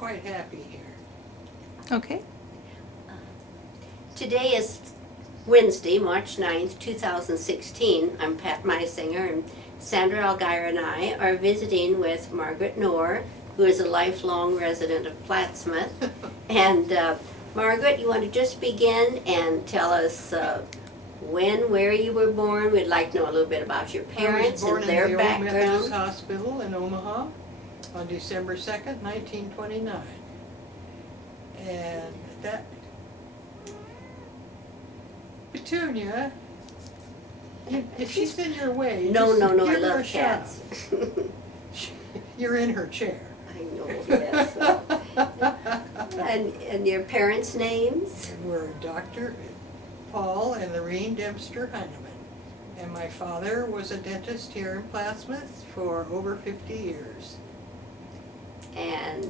quite happy here. Okay. Today is Wednesday, March 9th, 2016. I'm Pat Meisinger, and Sandra Algeier and I are visiting with Margaret Knorr, who is a lifelong resident of Plattsmouth. And Margaret, you want to just begin and tell us when, where you were born? We'd like to know a little bit about your parents and their I was born in the Old Methodist background. Hospital in Omaha on December 2nd, 1929. And that, Petunia, if she's in your way, No, just no, no, I give her love a shot. cats. You're in her chair. I know, yes. And your parents' names? Were Dr. Paul and Lorene Dempster Heineman. And my father was a dentist here in Plattsmouth for over 50 years. And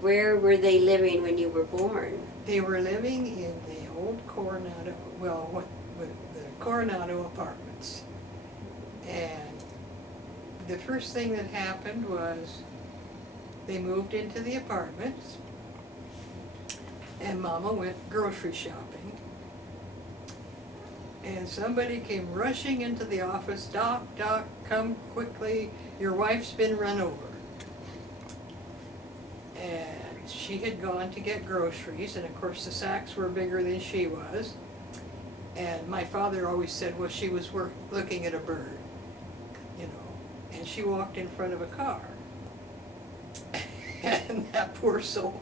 where were they living when you were born? They were living in the old Coronado, the Coronado apartments. And the first thing that happened was they moved into the apartments and Mama went grocery shopping. And somebody came rushing into the office, "Doc, Doc, come quickly, your wife's been run over." And she had gone to get groceries, and of course the sacks were bigger than she was. And my father always said, well, she was looking at a bird, you know, and she walked in front of a car. And that poor soul,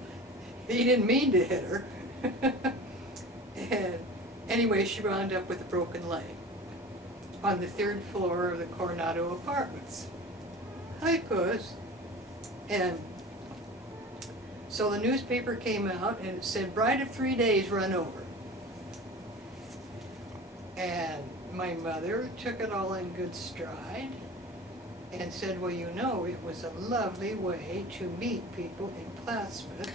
he didn't mean to hit her. And anyway, she wound up with a broken leg on the 3rd floor of the Coronado apartments. Hi, Puss. And so the newspaper came out and it said, "Bride of 3 days run over." And my mother took it all in good stride and said, well, you know, it was a lovely way to meet people in Plattsmouth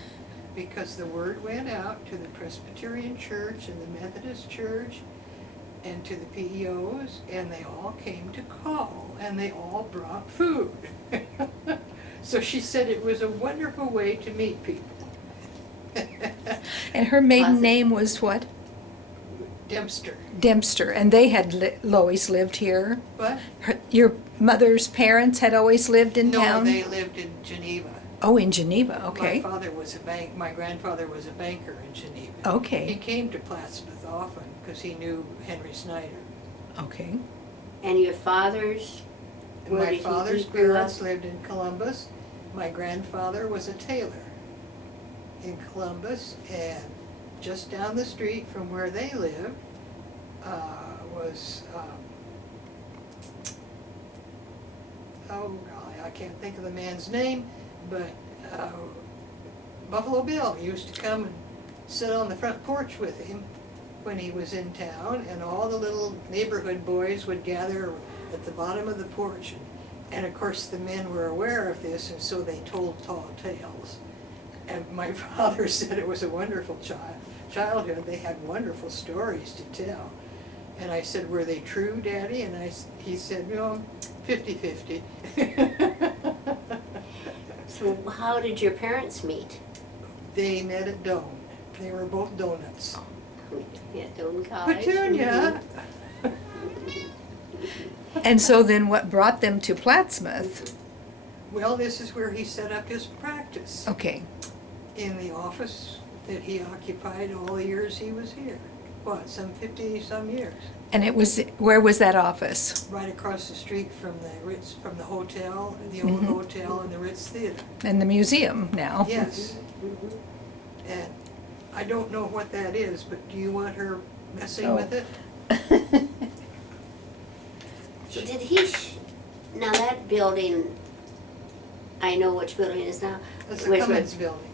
because the word went out to the Presbyterian Church and the Methodist Church and to the PEOs, and they all came to call, and they all brought food. So she said it was a wonderful way to meet people. And her maiden Awesome. name was what? Dempster. Dempster. And they had always lived here? What? Your mother's parents had always lived in town? No, they lived in Geneva. Oh, in Geneva, okay. My father was my grandfather was a banker in Geneva. Okay. He came to Plattsmouth often because he knew Henry Snyder. Okay. And your father's, And where my did he father's grew up? parents lived in Columbus. My grandfather was a tailor in Columbus, and just down the street from where they lived was, oh golly, I can't think of the man's name, but Buffalo Bill used to come and sit on the front porch with him when he was in town, and all the little neighborhood boys would gather at the bottom of the porch. And of course the men were aware of this, and so they told tall tales. And my father said it was a wonderful childhood. They had wonderful stories to tell. And I said, were they true, Daddy? And he said, no, 50-50. So how did your parents meet? They met at Doane. They were both donuts. Yeah, Doane College. Petunia! And so then what brought them to Plattsmouth? Well, this is where he set up his practice, Okay. in the office that he occupied all the years he was here. What, some 50-some years? And it was, where was that office? Right across the street from the Ritz, from the hotel, the old Mhm. hotel and the Ritz Theater. And the museum now? Yes. Mhm. And I don't know what that is, but do you want her messing Oh. with it? So did he, now that building, I know which building it is now. That's the Was- Cummins Building.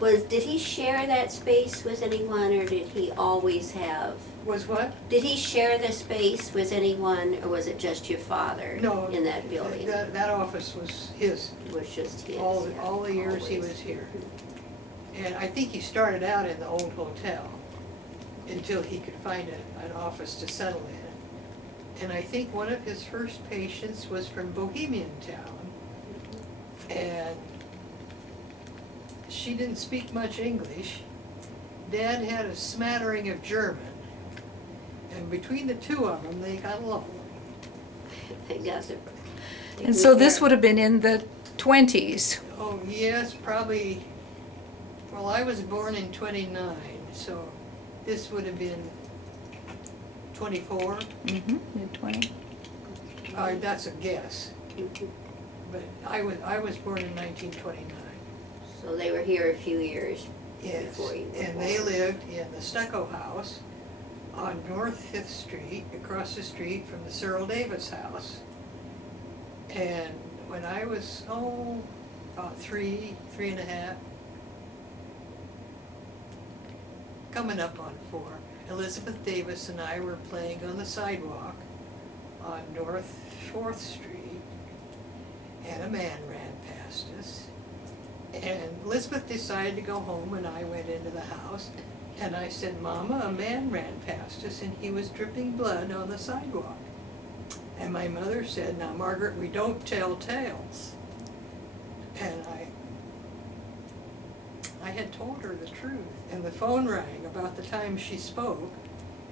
Did he share that space with anyone, or did he always have? Was what? Did he share the space with anyone, or was it just your father No. in that building? That office was his, It was just his. all yeah, the years he always. was here. And I think he started out in the old hotel until he could find an office to settle in. And I think one of his first patients was from Bohemian Town. And she didn't speak much English. Dad had a smattering of German. And between the two of them, they got along. They got their. And so this would have been in the 20s. Oh, yes, probably, well, I was born in 29, so this would have been 24. Mm-hmm, mid-20. That's a guess, but I was born in 1929. So they were here a few years Yes, before you were and born. they lived in the stucco house on North Fifth Street, across the street from the Cyril Davis house. And when I was, about three and a half, coming up on 4, Elizabeth Davis and I were playing on the sidewalk on North 4th Street, and a man ran past us. And Elizabeth decided to go home, and I went into the house, and I said, Mama, a man ran past us, and he was dripping blood on the sidewalk. And my mother said, now, Margaret, we don't tell tales. And I had told her the truth, and the phone rang about the time she spoke,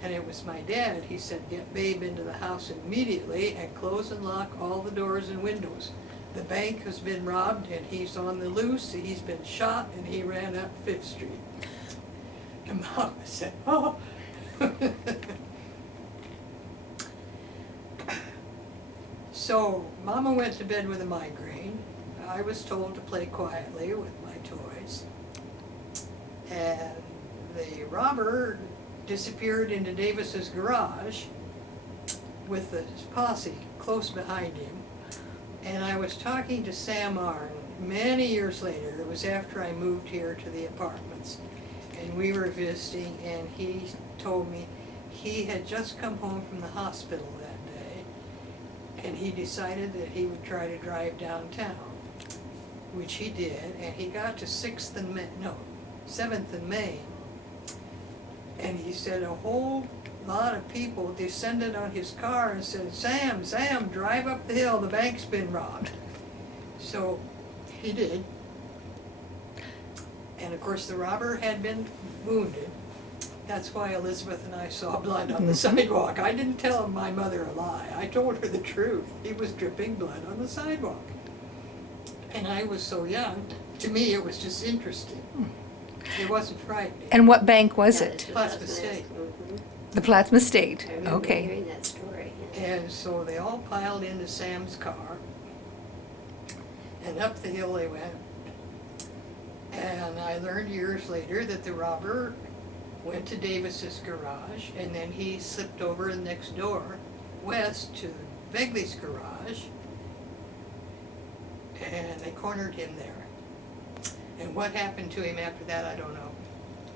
and it was my dad. He said, get Babe into the house immediately and close and lock all the doors and windows. The bank has been robbed and he's on the loose, he's been shot, and he ran up 5th Street. And Mama said, oh. So Mama went to bed with a migraine. I was told to play quietly with my toys. And the robber disappeared into Davis's garage with the posse close behind him. And I was talking to Sam Arn many years later. It was after I moved here to the apartments. And we were visiting, and he told me he had just come home from the hospital that day, and he decided that he would try to drive downtown, which he did, and he got to 7th and Main, and he said a whole lot of people descended on his car and said, Sam, drive up the hill, the bank's been robbed. So he did. And of course the robber had been wounded. That's why Elizabeth and I saw blood on the sidewalk. I didn't tell my mother a lie. I told her the truth. He was dripping blood on the sidewalk. And I was so young, to me it was just interesting. It wasn't frightening. And what bank was Yeah, it? this was Plattsmouth nice. State. The Plattsmouth State. I remember Okay. hearing that story. Yeah. And so they all piled into Sam's car, and up the hill they went. And I learned years later that the robber went to Davis's garage, and then he slipped over the next door, west, to Begley's garage, and they cornered him there. And what happened to him after that, I don't know.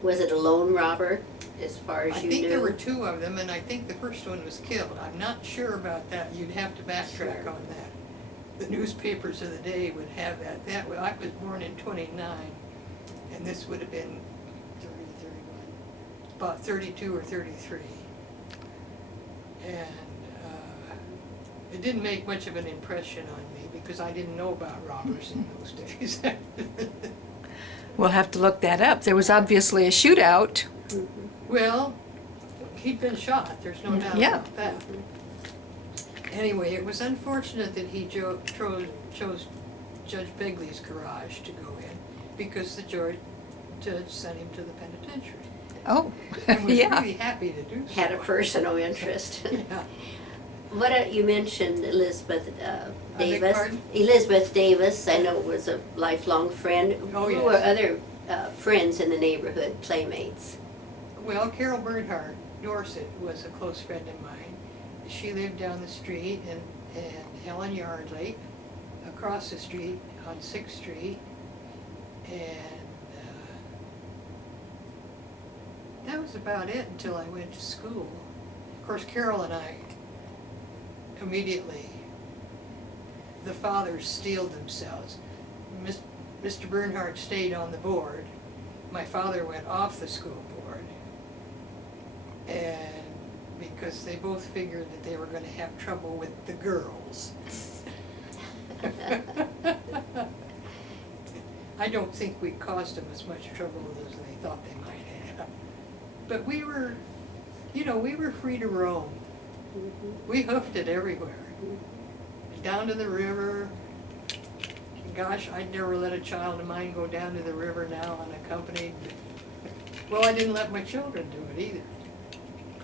Was it a lone robber, as far as I you think knew? there were 2 of them, and I think the first one was killed. I'm not sure about that. You'd have to backtrack Sure. on that. The newspapers of the day would have that. I was born in 29, and this would have been 30, 31, about 32 or 33. And it didn't make much of an impression on me because I didn't know about robbers in those days. We'll have to look that up. There was obviously a shootout. Mhm. Well, he'd been shot, there's no doubt Yeah. about that. Anyway, it was unfortunate that he chose Judge Begley's garage to go in, because the judge sent him to the penitentiary. Oh, And was yeah. really happy to do so. Had a personal interest. Yeah. What you mentioned Elizabeth beg Davis. pardon? Elizabeth Davis, I know, was a lifelong friend. Oh, Who yes. were other friends in the neighborhood, playmates? Well, Carol Bernhardt Dorset was a close friend of mine. She lived down the street, and Helen Yardley across the street on 6th Street, and that was about it until I went to school. Of course, Carol and I immediately, the fathers steeled themselves. Mr. Bernhardt stayed on the board. My father went off the school board. And because they both figured that they were going to have trouble with the I don't think we caused them as much trouble as they thought they might have. But we were, we were free to roam. We hoofed it everywhere. Down to the river. Gosh, I'd never let a child of mine go down to the river now unaccompanied. Well, I didn't let my children do it either.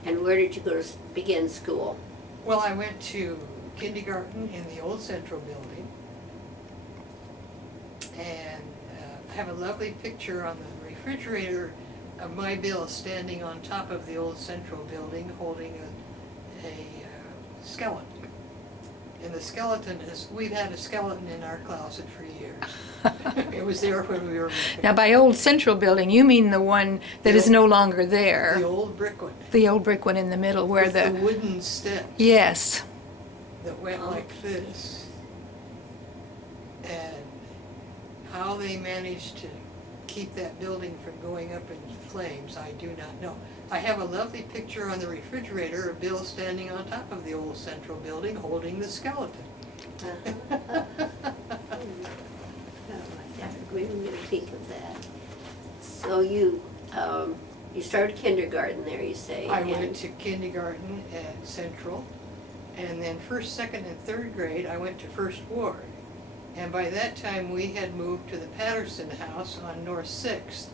And where did you go to begin school? Well, I went to kindergarten in the old Central building. And I have a lovely picture on the refrigerator of my Bill standing on top of the old Central building holding a skeleton. And the skeleton we've had a skeleton in our closet for years. It was there when we were making. Now, by Old Central Building, you mean the one that is no longer there? The old brick one. The old brick one in the middle where With the wooden steps. Yes. That went like this. And how they managed to keep that building from going up in flames, I do not know. I have a lovely picture on the refrigerator of Bill standing on top of the old Central building holding the skeleton. Oh, we didn't get a peek of that. So you started kindergarten there, you say? I went to kindergarten at Central, and then first, second, and third grade, I went to First Ward. And by that time, we had moved to the Patterson house on North 6th,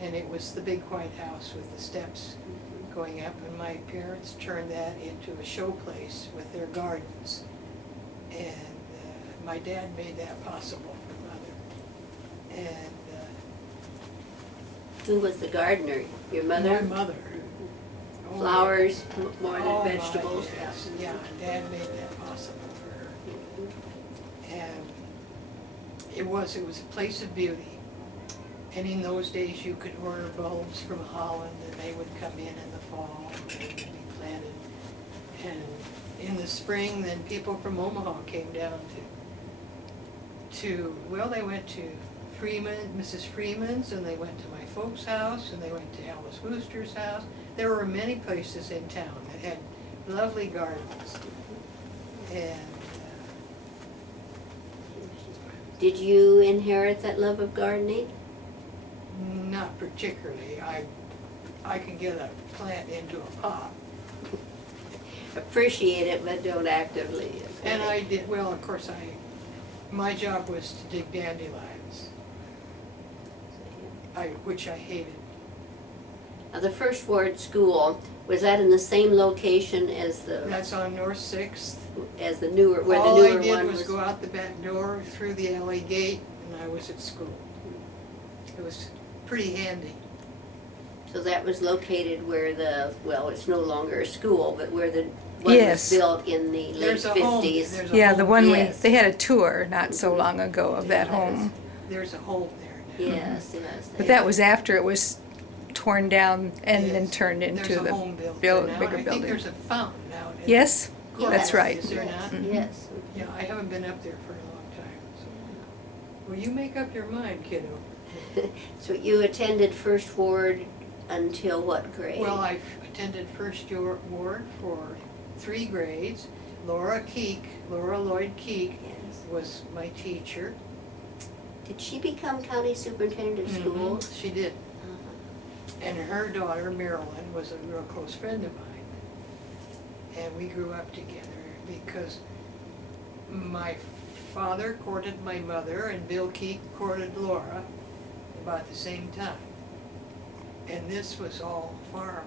and it was the big white house with the steps going up, and my parents turned that into a show place with their gardens. And my dad made that possible for Mother. And Who was the gardener? Your mother? my mother. Oh, Flowers more than oh, my, vegetables? yes, yeah, Dad made that possible for her. And it was a place of beauty. And in those days, you could order bulbs from Holland, and they would come in the fall, and they would be planted. And in the spring, then people from Omaha came down they went to Mrs. Freeman's, and they went to my folks' house, and they went to Alice Wooster's house. There were many places in town that had lovely gardens. And Did you inherit that love of gardening? not particularly. I can get a plant into a pot. Appreciate it, but don't actively. And I did, well, of course, my job was to dig dandelions, which I hated. Now, the First Ward School, was that in the same location as That's on North 6th. the newer, where the All newer I did one was was? go out the back door, through the alley gate, and I was at school. It was pretty handy. So that was located where it's no longer a school, but where the one Yes. was built in the late There's a home. 50s. There's a Yeah, the home. one Yes. they had a tour not so long ago of that home. There's a home there now. Yes, yes. But that was after it was torn down and then Yes. turned into There's a the home built bigger there now. I think building. there's a fountain out in Yes, the courthouse. that's right. Is there Yes, not? yes. Yeah, I haven't been up there for a long time. So. Well, you make up your mind, kiddo. So you attended First Ward until what grade? Well, I attended First Ward for 3 grades. Laura Lloyd Keek Yes. was my teacher. Did she become county superintendent of Mhm, schools? She did. Uh-huh. And her daughter, Marilyn, was a real close friend of mine. And we grew up together because my father courted my mother and Bill Keek courted Laura about the same time. And this was all farm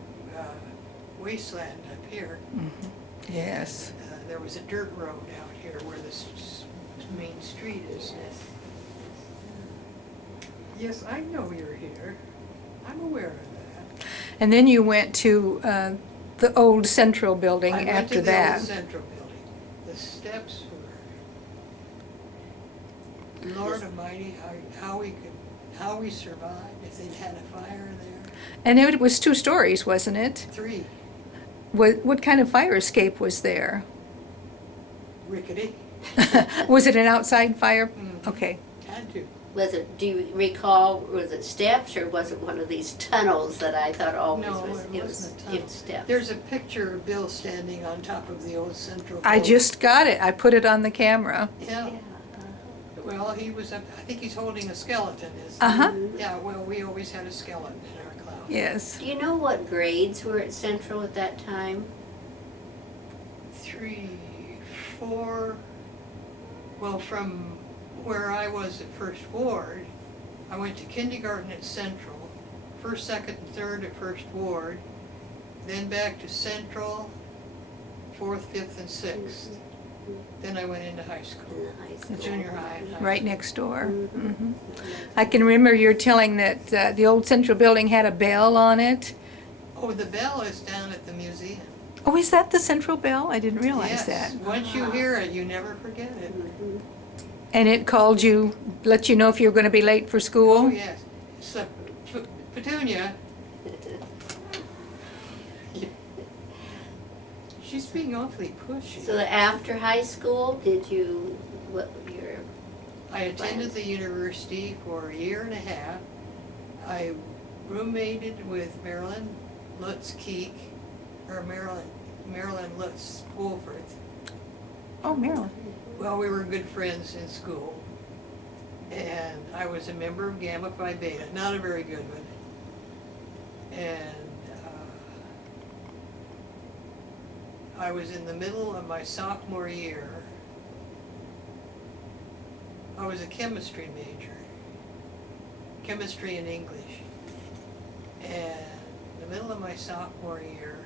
wasteland up here. Yes. There was a dirt road out here where the main street is. Yes, I know you're here. I'm aware of that. And then you went to the old Central Building I went after to the that. old Central building. The steps were, Lord Almighty, how we survived if they'd had a fire there. And it was 2 stories, wasn't it? 3, What kind of fire escape was there? rickety, Was it an outside fire? Mhm. Okay. had to. Do you recall, was it steps or was it one of these tunnels that I thought always No, was? it wasn't a tunnel. It was steps. There's a picture of Bill standing on top of the old Central I building. just got it. I put it on the camera. Yeah, Yeah, it Well, he was, I think he's holding a skeleton, is Uh-huh, Yeah, well, we always had a skeleton in our class. yes. Do you know what grades were at Central at that time? 3, 4, well, from where I was at First Ward, I went to kindergarten at Central, first, second, and third at First Ward, then back to Central, 4th, 5th, and 6th. Then I went into high In school, the high school? junior high and high Right school. next door. Mhm. Mhm. I can remember you're telling that the old Central building had a bell on it. Oh, the bell is down at the museum. Oh, is that the Central bell? I didn't realize that. Yes, once you hear it, you never forget it. Mhm. And it called you, let you know if you were going to be late for school? Oh, yes. So, Petunia. She's being awfully pushy. So after high school, did you, what your, I attended the university for a year and a half. I roommated with Marilyn Lutz Keek, or Marilyn Lutz Wolford. Oh, Maryland. Well, we were good friends in school. And I was a member of Gamma Phi Beta, not a very good one. And I was in the middle of my sophomore year. I was a chemistry major, chemistry and English. And in the middle of my sophomore year,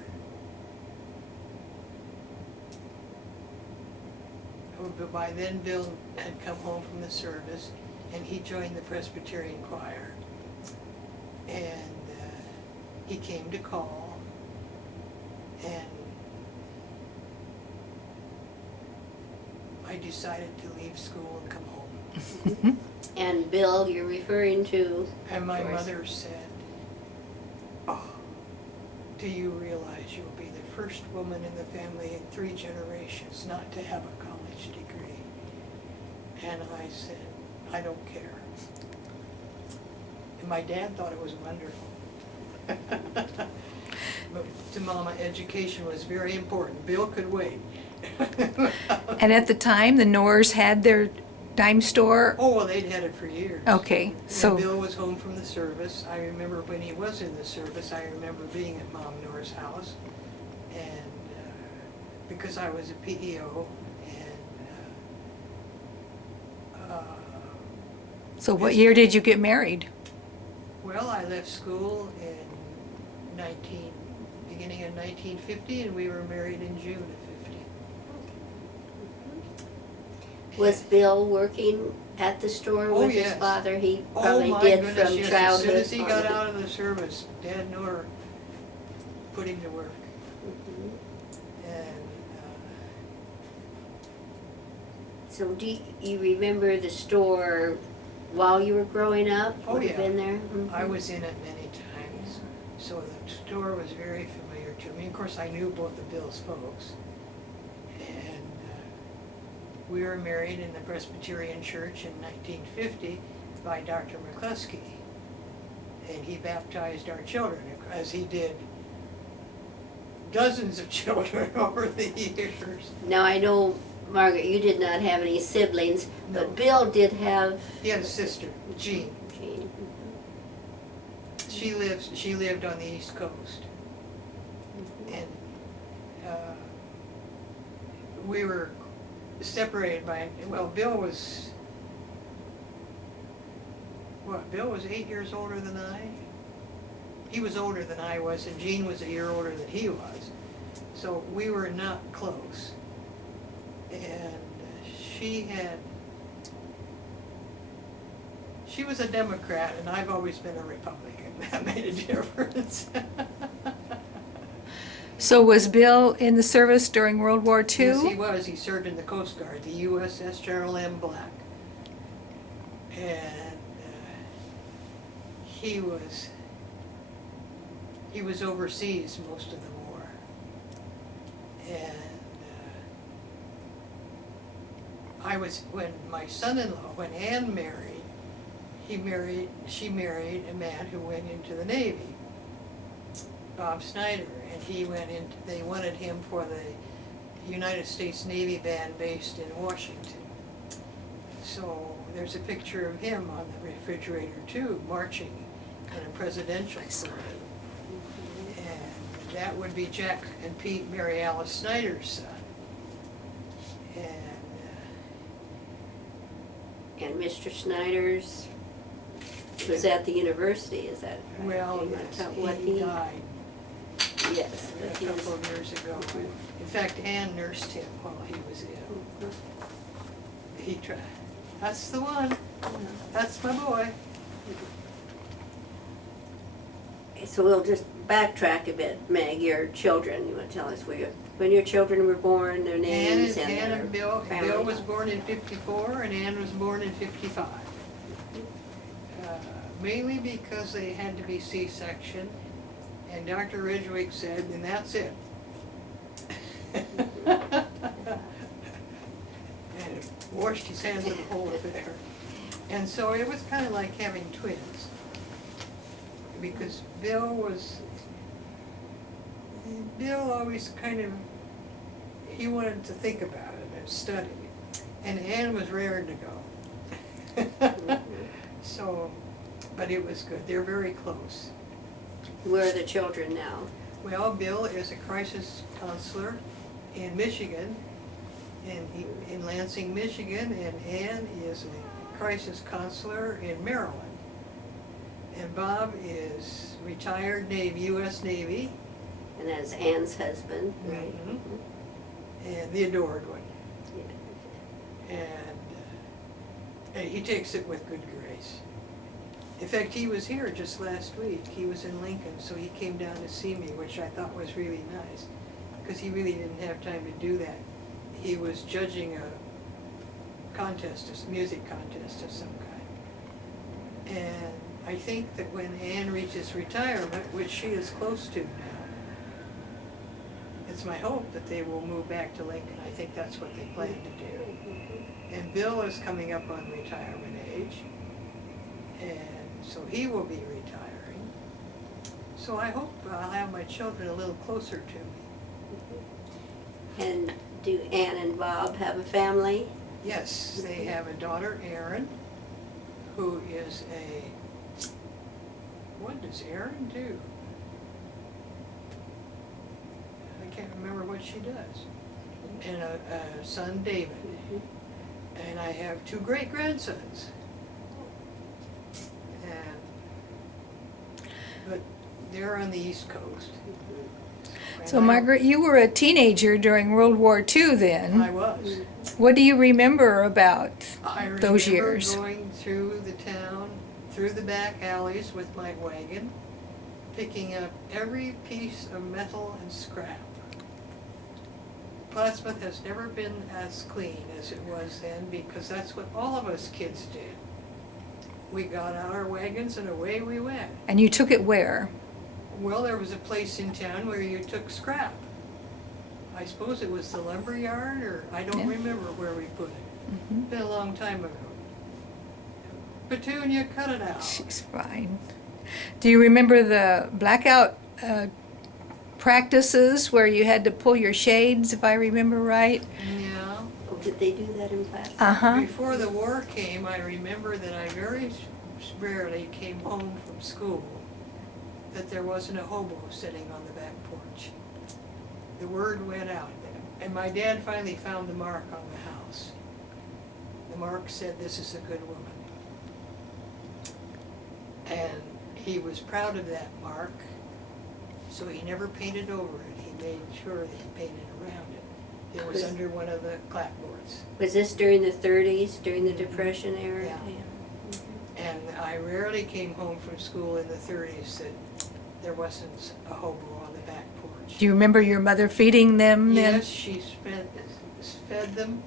by then Bill had come home from the service and he joined the Presbyterian choir. And he came to call, and I decided to leave school and come home. and Bill, you're referring to? And my Of course. mother said, "Oh, do you realize you'll be the first woman in the family in 3 generations not to have a college degree?" And I said, "I don't care." And my dad thought it was wonderful. But to Mama, education was very important. Bill could wait. And at the time, the Knorrs had their dime store? Oh, well, they'd had it for years. Okay, so. When Bill was home from the service, I remember when he was in the service, I remember being at Mom Knorr's house. And because I was a PEO, and So what year did you get married? well, I left school in beginning of 1950, and we were married in June of 50. Was Bill working at the store Oh, with his yes. father? He Oh, probably my did goodness, from yes. childhood. As soon as he got on. out of the service, Dad Knorr put him to work. Mhm. And So do you remember the store while you were growing up? Oh, Would have yeah. been there? I Mhm. was in it many times, so the store was very familiar to me. Of course, I knew both of Bill's folks. And we were married in the Presbyterian Church in 1950 by Dr. McCluskey. And he baptized our children, as he did dozens of children over the years. Now, I know, Margaret, you did not have any siblings, No. but Bill did have He had a sister, Jean. Jean. She lived on the East Coast. And we were separated by, well, Bill was 8 years older than I? He was older than I was, and Jean was a year older than he was. So we were not close. And she was a Democrat, and I've always been a Republican. That made a difference. So was Bill in the service during World War II? Yes, he was. He served in the Coast Guard, the USS General M. Black. And he was overseas most of the war. And when my son-in-law, when Ann married, she married a man who went into the Navy, Bob Snyder, and they wanted him for the United States Navy band based in Washington. So there's a picture of him on the refrigerator too, marching in a presidential parade. And that would be Jack and Pete Mary Alice Snyder's son. And Mr. Snyder's was at the university, is that right? Well, You wanna yes, tell what he died Yes, a but he couple was, of years ago. In fact, Ann nursed him while he was ill. He tried. That's the one. That's my boy. so we'll just backtrack a bit, Meg, your children, you wanna tell us when your children were born, their names and Ann their and Bill. family? Bill was born in 54 and Ann was born in 55. Mainly because they had to be C-section, and Dr. Ridgwick said, and that's it. And washed his hands of the whole affair. And so it was kind of like having twins. Because Bill always kind of, he wanted to think about it and study. And Ann was raring to go. So, but it was good. They're very close. Where are the children now? Well, Bill is a crisis counselor in Michigan, in Lansing, Michigan, and Ann is a crisis counselor in Maryland. And Bob is retired Navy, U.S. Navy. And that's Ann's husband, right? Mhm. And the adored one. Yeah. And he takes it with good grace. In fact, he was here just last week. He was in Lincoln, so he came down to see me, which I thought was really nice, because he really didn't have time to do that. He was judging a contest, a music contest of some kind. And I think that when Ann reaches retirement, which she is close to now, it's my hope that they will move back to Lincoln. I think that's what they plan to do. And Bill is coming up on retirement age, and so he will be retiring. So I hope I'll have my children a little closer to me. And do Ann and Bob have a family? Yes, they have a daughter, Erin, who is what does Erin do? I can't remember what she does. And a son, David. And I have 2 great-grandsons. But they're on the East Coast. So And Margaret, you were a teenager during World War II I then. was. What do you remember about I those remember years? going through the town, through the back alleys with my wagon, picking up every piece of metal and scrap. Plattsmouth has never been as clean as it was then, because that's what all of us kids did. We got out our wagons and away we went. And you took it where? Well, there was a place in town where you took scrap. I suppose it was the lumber yard, or I don't Yeah. remember where we put it. Mhm. Been a long time ago. Petunia, cut it out. She's fine. Do you remember the blackout practices where you had to pull your shades, if I remember right? Yeah. Oh, did they do that in class? Uh-huh. Before the war came, I remember that I very rarely came home from school that there wasn't a hobo sitting on the back porch. The word went out, and my dad finally found the mark on the house. The mark said, "This is a good woman." And he was proud of that mark, so he never painted over it. He made sure that he painted around it. It was under one of the clapboards. Was this during the 30s, during the Depression era? Yeah. And I rarely came home from school in the 30s that there wasn't a hobo on the back porch. Do you remember your mother feeding them then? Yes, she fed them,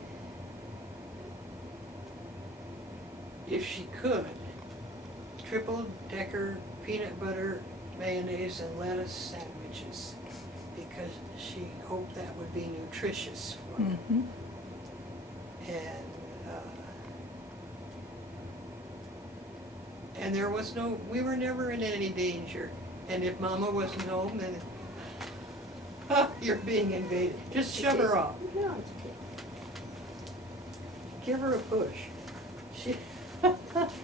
if she could, triple-decker peanut butter, mayonnaise, and lettuce sandwiches, because she hoped that would be nutritious for them. Mhm. And there was we were never in any danger. And if Mama wasn't home, then, you're being invaded. Just shove her off. No, it's okay. Give her a push. She, She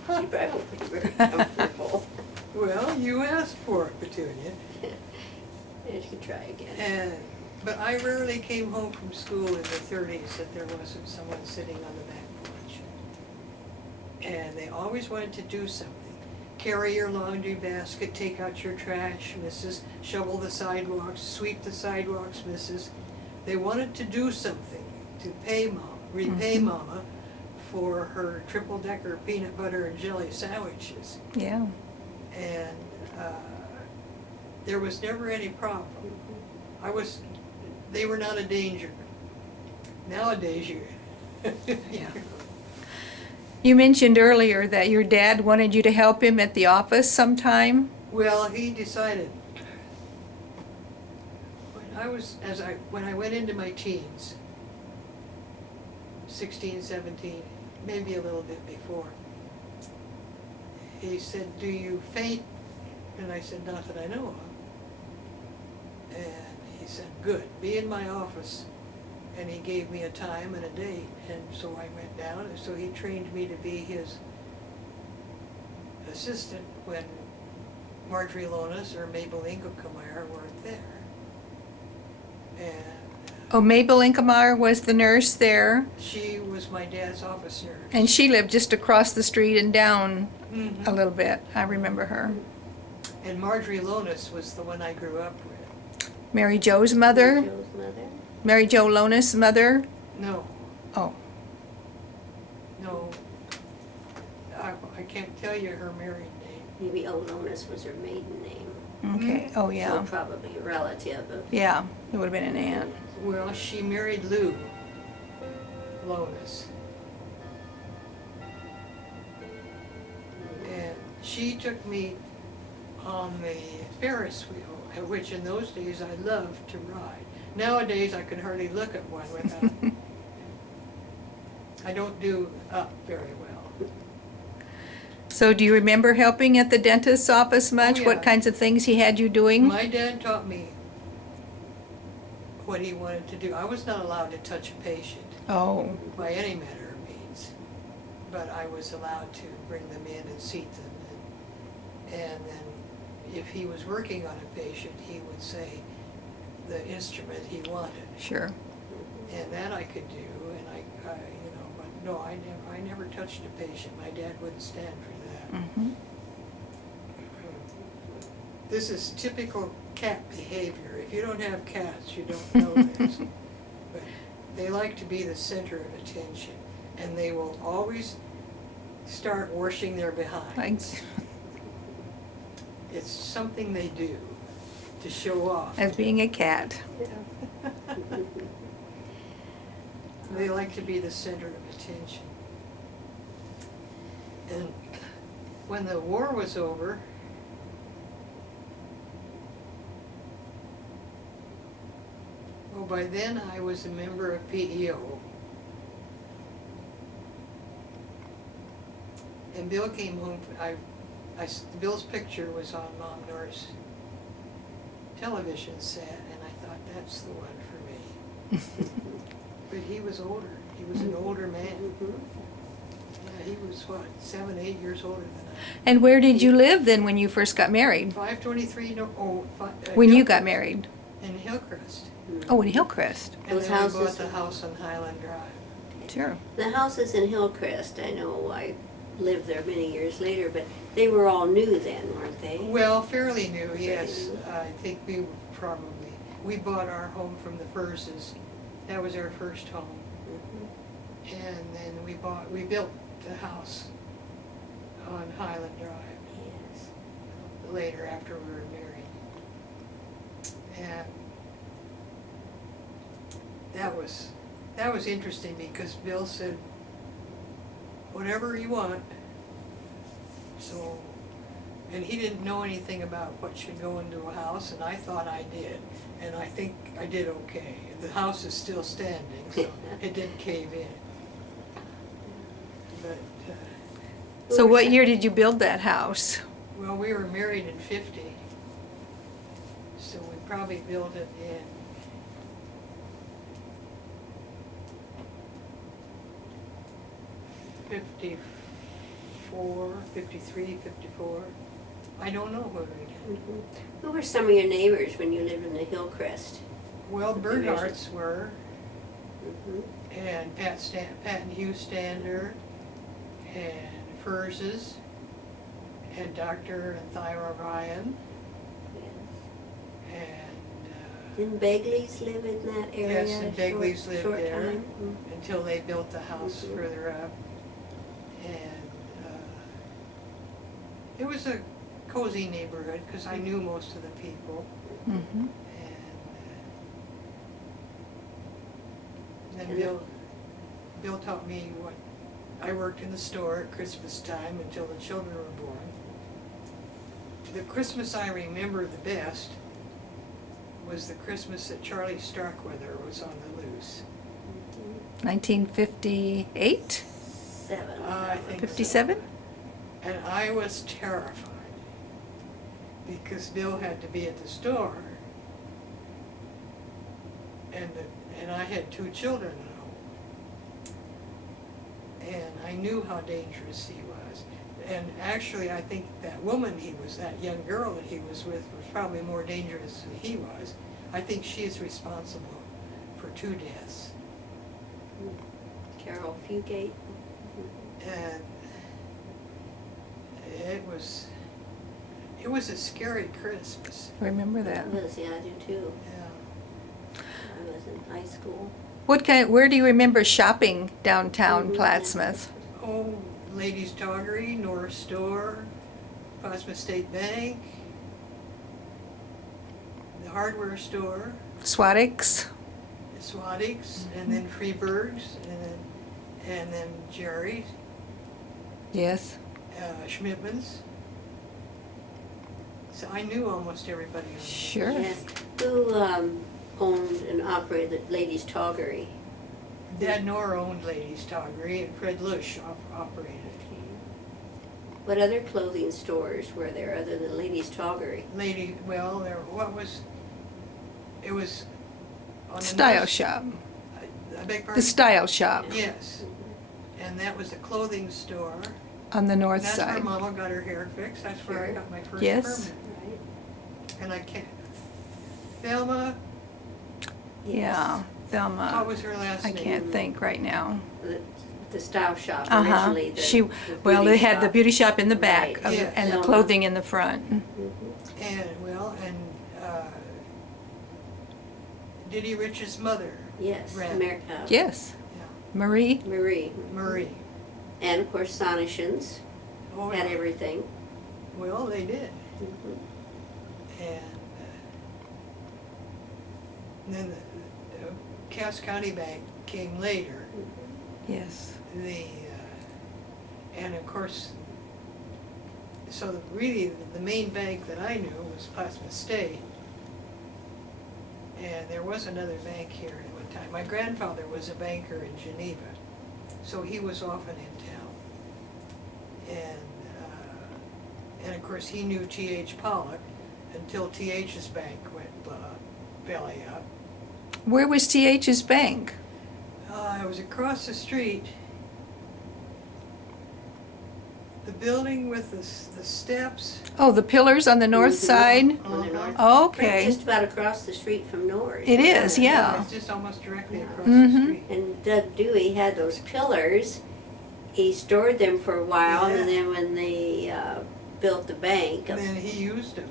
probably would be very comfortable. Well, you asked for it, Petunia. You should try again. But I rarely came home from school in the 30s that there wasn't someone sitting on the back porch. And they always wanted to do something. Carry your laundry basket, take out your trash, Mrs. Shovel the sidewalks, sweep the sidewalks, Mrs. They wanted to do something to repay Mama for her triple-decker peanut butter and jelly sandwiches. Yeah. And there was never any problem. They were not a danger. Nowadays, Yeah. You mentioned earlier that your dad wanted you to help him at the office sometime. Well, he decided, when I went into my teens, 16, 17, maybe a little bit before, he said, "Do you faint?" And I said, "Not that I know of." And he said, "Good, be in my office." And he gave me a time and a date, and so I went down, and so he trained me to be his assistant when Marjorie Lonis or Mabel Ingelkemeyer weren't there. And Oh, Mabel Inkemeyer was the nurse there, she was my dad's office nurse. and she lived just across the street and down Mhm. a little bit. I remember her. And Marjorie Lonis was the one I grew up with. Mary Jo's mother, Joe's mother. Mary Jo Lonis' mother. No, Oh, no, I can't tell you her married name. Maybe Olonis was her maiden name. okay. Oh, So yeah. probably a relative of. Yeah, it would have been an aunt. Well, she married Lou Lonis. And she took me on the Ferris wheel, which in those days I loved to ride. Nowadays, I can hardly look at one without, I don't do up very well. So do you remember helping at the dentist's office much? Oh, yeah. What kinds of things he had you doing? My dad taught me what he wanted to do. I was not allowed to touch a patient Oh, by any manner of means, but I was allowed to bring them in and seat them. And then if he was working on a patient, he would say the instrument he wanted. sure. And that I could do, and but no, I never touched a patient. My dad wouldn't stand for that. Mm-hmm. This is typical cat behavior. If you don't have cats, you don't know this. But they like to be the center of attention, and they will always start washing their behinds. It's something they do to show off. As being a cat. They like to be the center of attention. And when the war was over, well, by then I was a member of PEO. And Bill came home, Bill's picture was on Mom Knorr's television set, and I thought, that's the one for me. But he was older. He was an older man. Yeah, he was, 7, 8 years older than I. And where did you live then when you first got married? 523, When you got married? In Hillcrest. Oh, in Hillcrest. And Those then we bought houses- the house on Highland Drive. Sure. The houses in Hillcrest, I know I lived there many years later, but they were all new then, weren't they? Well, fairly new, yes. new. I think we bought our home from the Furses. That was our first home. Mhm. And then we built the house on Highland Drive Yes. later after we were married. And that was interesting because Bill said, whatever you want. So, and he didn't know anything about what should go into a house, and I thought I did. And I think I did okay. The house is still standing, so it didn't cave in. But, So what year did you build that house? well, we were married in 50, so we probably built it in 55, 54, 53, 54. I don't know what we did. Mhm. Who were some of your neighbors when you lived in the Hillcrest? Well, The division. Bernhardt's were, Mhm. and Pat and Hugh Stander, and Furz's, and Dr. and Thyra Ryan, Yes. and, Didn't Begley's live in that area? yes, and a Begley's short- lived short there time? Mhm. until they built the house Mhm. further up. And it was a cozy neighborhood, because I knew most of the people. Mm-hmm. And then And Bill taught me what, I worked in the store at Christmas time until the children were born. The Christmas I remember the best was the Christmas that Charlie Starkweather was on the loose. 1958? 7. I think so. 57? And I was terrified because Bill had to be at the store, and I had 2 children at home. And I knew how dangerous he was. And actually, I think that that young girl that he was with was probably more dangerous than he was. I think she is responsible for 2 deaths. Carol Fugate. And it was a scary Christmas. Remember that. It was, yeah, I do too. Yeah. I was in high school. Where do you remember shopping downtown Mhm. Plattsmouth? Oh, Ladies Toggery, Knorr Store, Plattsmouth State Bank, the hardware store, Swadix? Swadix, and then Freeburg's, and then Jerry's, Yes. Schmidtman's. So I knew almost everybody on the Sure. Yes. Who owned and operated Ladies Toggery? Dad Knorr owned Ladies Toggery, and Fred Lush operated it. What other clothing stores were there other than Ladies Toggery? It was on the Style north- shop. I beg The pardon? style shop Yes, and that was a clothing store. on the north That's where side. Mama got her hair fixed, that's where I Sure. got my first Yes. permit. Right. And I can't, Thelma, Yeah, what Thelma. was her last I name? can't think right now. The style shop Uh-huh. originally. Well, they beauty had the shop. beauty shop in the back Right. Yes. and the Thelma. clothing in the front. Mhm. Diddy Rich's mother, Yes. Red. Yes. yeah, Marie? Marie. Marie. And of course Sonishins Oh, had yeah. everything. Well, they did. Mhm. And then the Cass County Bank came later. Yes. And of course, so really the main bank that I knew was Plattsmouth State. And there was another bank here at one time. My grandfather was a banker in Geneva, so he was often in town. And of course, he knew T.H. Pollock until T.H.'s bank went belly up. Where was T.H.'s bank? It was across the street. The building with the steps. Oh, the pillars on the north Mhm. side? On the Uh-huh. north. Okay. Just about across the street from Knorr. It is, yeah. It's just almost directly across Mhm. the street. And Doug Dewey had those pillars. He stored them for a while, and Yeah. then when they built the bank, And then he used them.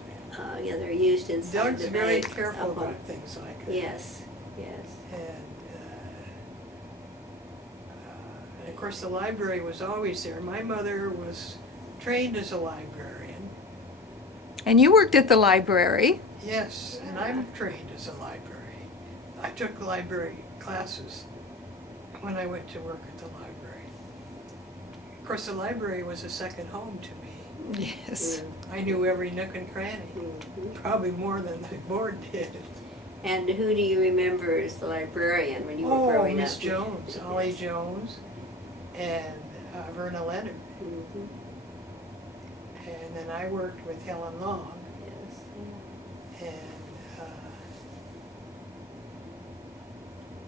yeah, they're used inside Doug's the very bank. careful up on- about things like that. Yes, yes. And of course, the library was always there. My mother was trained as a librarian. And you worked at the library. Yes, and I'm trained as a librarian. I took library classes when I went to work at the library. Of course, the library was a second home to me. Yes. I knew every nook and cranny, Mhm. probably more than the board did. And who do you remember as the librarian when you were Oh, growing up? Miss Jones, Ollie Jones, and Verna Leonard. Mhm. And then I worked with Helen Long, Yes. and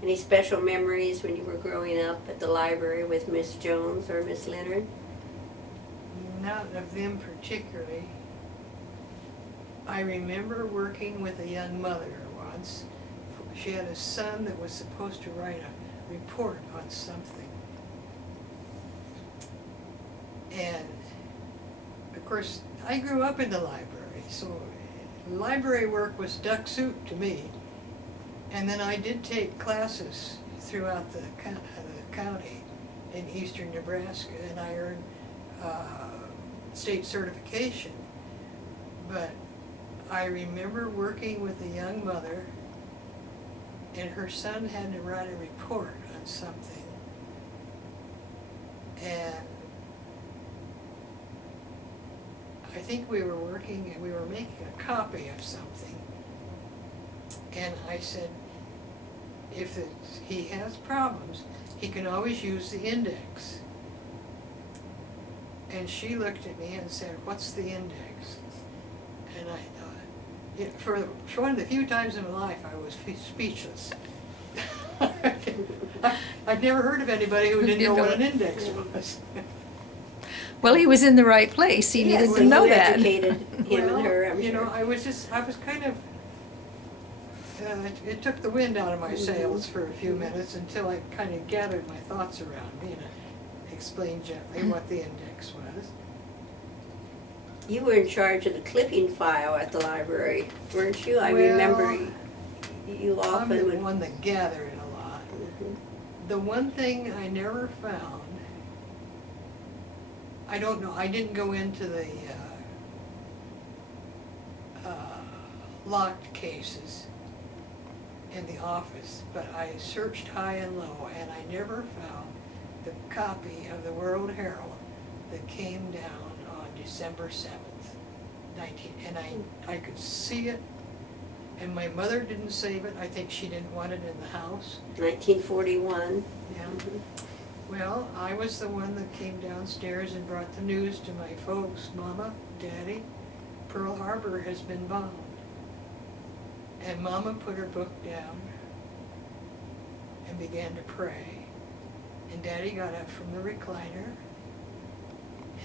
Any special memories when you were growing up at the library with Miss Jones or Miss Leonard? not of them particularly. I remember working with a young mother once. She had a son that was supposed to write a report on something. And, of course, I grew up in the library, so library work was duck soup to me. And then I did take classes throughout the county in eastern Nebraska, and I earned state certification. But I remember working with a young mother, and her son had to write a report on something. And I think we were making a copy of something. And I said, if he has problems, he can always use the index. And she looked at me and said, what's the index? And I thought, for one of the few times in my life, I was speechless. I'd never heard of anybody who didn't know what an index was. Well, he was in the right place. He needed to know that. Educated him and her, I'm you know, sure. I was kind of, it took the wind out of my sails for a few minutes until I kind of gathered my thoughts around me and explained gently what the index was. You were in charge of the clipping file at the library, weren't you? I Well, remember you I'm often the would. one that gathered a lot. Mhm. The one thing I never found, I don't know, I didn't go into the locked cases in the office, but I searched high and low, and I never found the copy of the World Herald that came down on December 7th, and I could see it, and my mother didn't save it. I think she didn't want it in the house. 1941. Yeah. Mhm. Well, I was the one that came downstairs and brought the news to my folks. Mama, Daddy, Pearl Harbor has been bombed. And Mama put her book down and began to pray. And Daddy got up from the recliner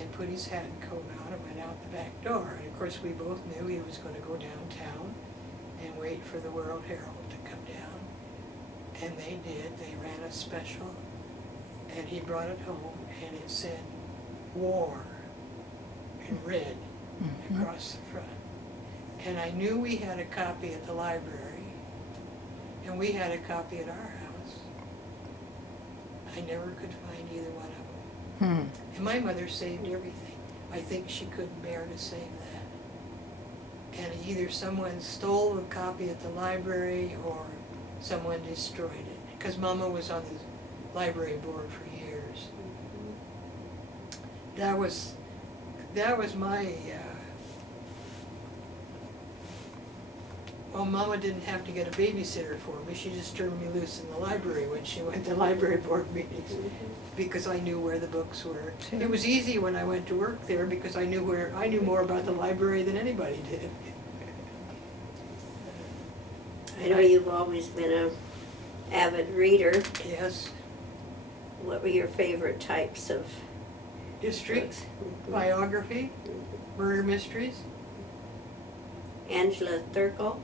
and put his hat and coat on and went out the back door. And of course, we both knew he was going to go downtown and wait for the World Herald to come down. And they did. They ran a special. And he brought it home, and it said, war, in red, across the front. And I knew we had a copy at the library, and we had a copy at our house. I never could find either one of them. And my mother saved everything. I think she couldn't bear to save that. And either someone stole a copy at the library, or someone destroyed it, because Mama was on the library board for years. That was my, well, Mama didn't have to get a babysitter for me. She just turned me loose in the library when she went to library board meetings, because I knew where the books were. It was easy when I went to work there, because I knew more about the library than anybody did. I know you've always been a avid reader. Yes. What were your favorite types of History, books? biography, murder mysteries. Angela Thurkel?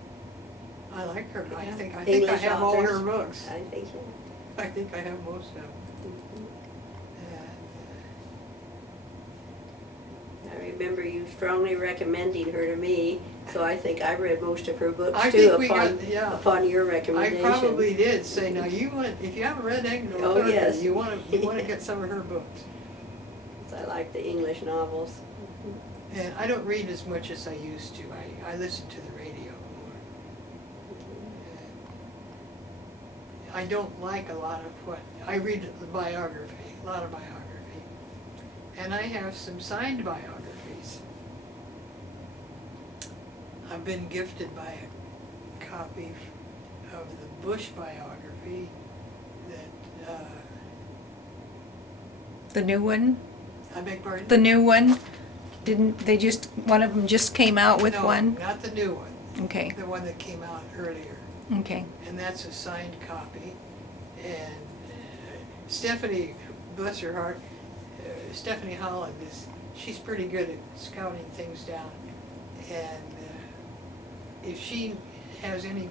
I like her. I Yeah. think I English have all her authors. books. I think so. I think I have most of them. I remember you strongly recommending her to me, so I think I read most of her books I too think we upon, got, yeah. upon your I recommendation. probably did say, now if you haven't read Angela Oh, Thurkel, yes. you want to get some of her books. I like the English novels. And I don't read as much as I used to. I listen to the radio more. I don't like a lot of what, I read the biography, a lot of biography. And I have some signed biographies. I've been gifted by a copy of the Bush biography that, The new one? I beg pardon? The new one? Didn't they one of them just came out with one? No, not the new one. Okay, The one that came out earlier. okay. And that's a signed copy. And Stephanie, bless her heart, Stephanie Holland, she's pretty good at scouting things down. And if she has any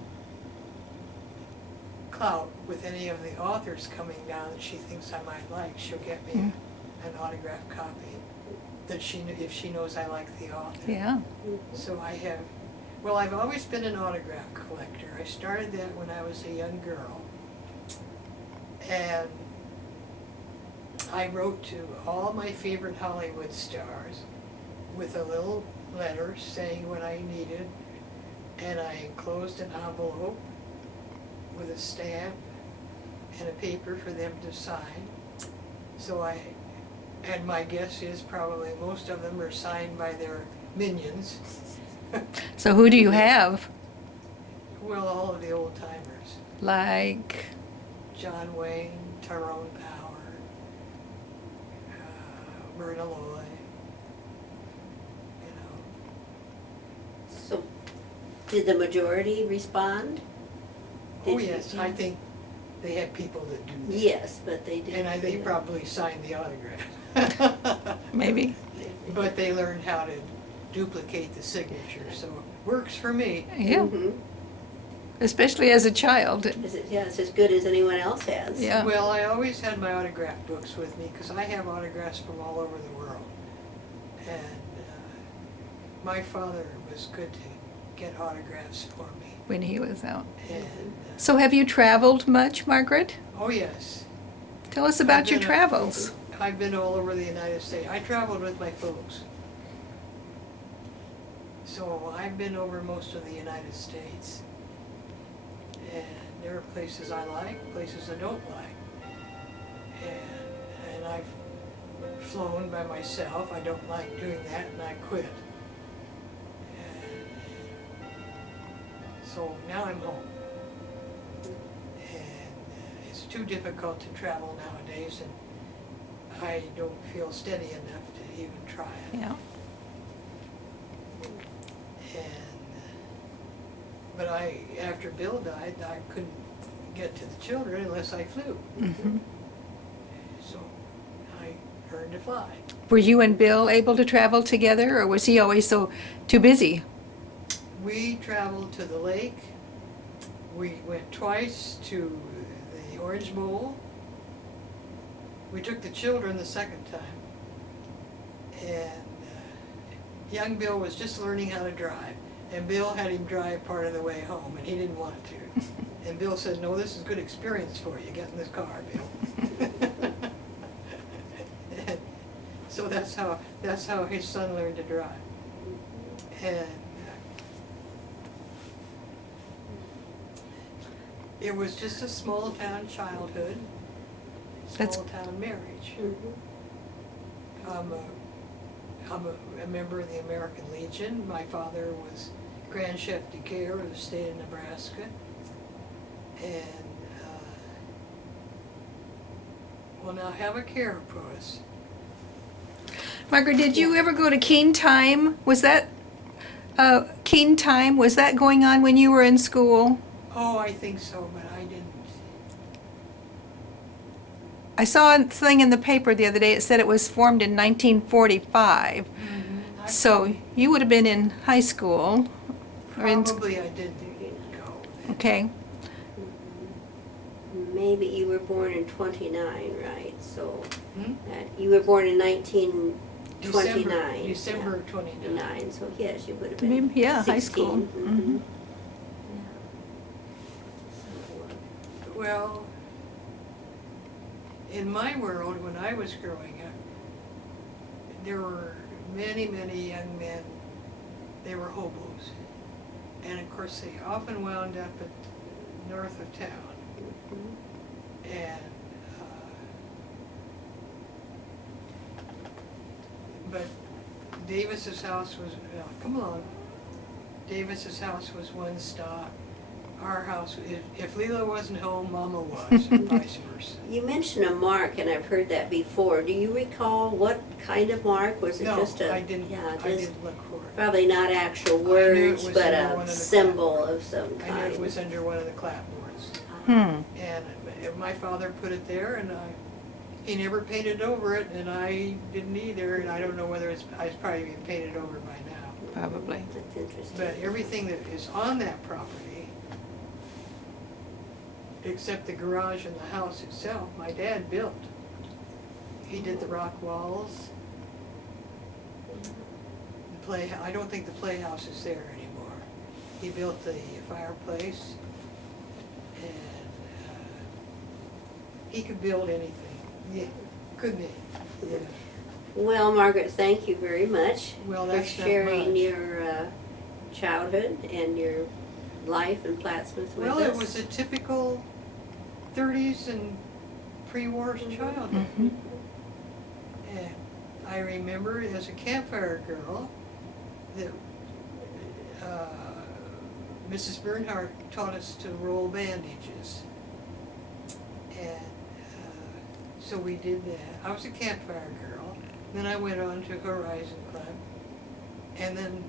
clout with any of the authors coming down that she thinks I might like, she'll get me an autographed copy that if she knows I like the author. Yeah. So I have, well, I've always been an autograph collector. I started that when I was a young girl. And I wrote to all my favorite Hollywood stars with a little letter saying what I needed, and I enclosed an envelope with a stamp and a paper for them to sign. And my guess is probably most of them are signed by their minions. So who do you have? Well, all of the old timers. Like, John Wayne, Tyrone Power, Myrna Loy, you know. So, did the majority respond? Oh, Did you- yes, I think they have people that do that. Yes, but they did. And they probably signed the autograph. maybe? But they learned how to duplicate the signature, so it works for me. Yeah, Mhm. especially as a child. Yeah, it's as good as anyone else has. Yeah. Well, I always had my autograph books with me because I have autographs from all over the world. And my father was good to get autographs for me. When he was out. And, So have you traveled much, Margaret? oh, yes. Tell us about I've your been travels. I've been all over the United States. I traveled with my folks. So I've been over most of the United States. And there are places I like, places I don't like. And I've flown by myself. I don't like doing that, and I quit. And so now I'm home. And it's too difficult to travel nowadays, and I don't feel steady enough to even try it. Yeah. But after Bill died, I couldn't get to the children unless I flew. Mhm. So I learned to fly. Were you and Bill able to travel together, or was he always so too busy? We traveled to the lake. We went twice to the Orange Bowl. We took the children the second time. And young Bill was just learning how to drive. And Bill had him drive part of the way home, and he didn't want to. And Bill said, "No, this is good experience for you. Get in this car, Bill." And so that's how his son learned to drive. And it was just a small town childhood, That's- small town marriage. Mhm. I'm a member of the American Legion. My father was Grand Chef de Care of the state of Nebraska. And, well, now have a care, Puss. Margaret, did you ever go to Keen Time? Was that Keen Time? Was that going on when you were in school? Oh, I think so, but I didn't. I saw a thing in the paper the other day. It said it was formed in 1945. So you would have been in high school. Or in, Probably I didn't go. okay. Maybe you were born in 29, right? So Hmm? you were born in 1929. December of 29. 29. So yes, you would have been Maybe, yeah, 16. high school. Mhm. Well, in my world, when I was growing up, there were many, many young men. They were hobos. And of course, they often wound up at north of town. And, but Davis's house was, come along. Davis's house was one stop. Our house, if Leela wasn't home, Mama was, and vice versa. You mentioned a mark, and I've heard that before. Do you recall what kind of mark? Was it No, just a? I didn't, Yeah, I just didn't look for it. probably not actual knew it words, was but under one a of the symbol clapboards. of some I kind. knew it was under one of the clapboards. Hmm. And my father put it there, and He never painted over it, and I didn't either, and I don't know whether it's probably been painted over by now. Probably. That's interesting. But everything that is on that property, except the garage and the house itself, my dad built. He did the rock walls. I don't think the playhouse is there anymore. He built the fireplace, and he could build anything. Yeah, couldn't he? Yeah. Well, Margaret, thank you very much Well, for that's not sharing much. your childhood and your life in Plattsmouth with us. Well, it was a typical 30s and pre-war childhood. Mhm. And I remember as a campfire girl that Mrs. Bernhardt taught us to roll bandages. And so we did that. I was a campfire girl. Then I went on to Horizon Club. And then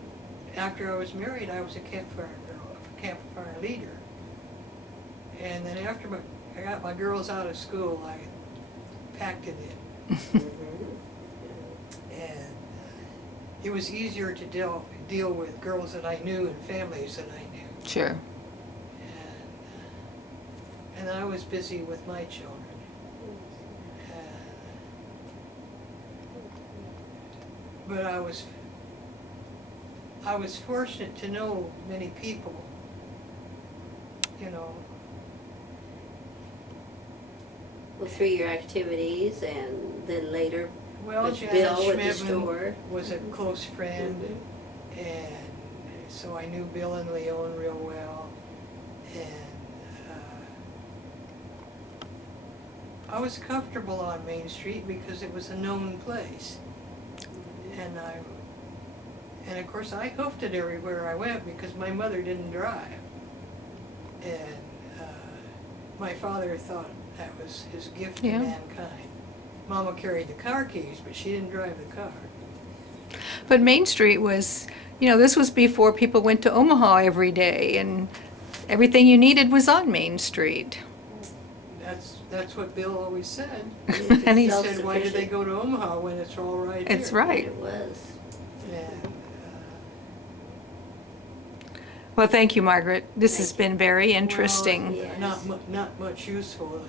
after I was married, I was a campfire girl, a campfire leader. And then after I got my girls out of school, I packed it in. And it was easier to deal with girls that I knew and families that I knew. Sure. And I was busy with my children. But I was fortunate to know many people, you know. Well, through your activities and then later Well, with Janet Bill at the Schmidtman store. was a close friend, and so I knew Bill and Leon real well. And I was comfortable on Main Street because it was a known place. And of course I hoofed it everywhere I went because my mother didn't drive. And my father thought that was his gift Yeah. to mankind. Mama carried the car keys, but she didn't drive the car. But Main Street was, this was before people went to Omaha every day, and everything you needed was on Main Street. That's what Bill always said. And He he's, said, why did they go to Omaha when it's all right here? it's right. It was. And, Well, thank you, Margaret. This has Thank you. been very interesting. Yes. not much useful.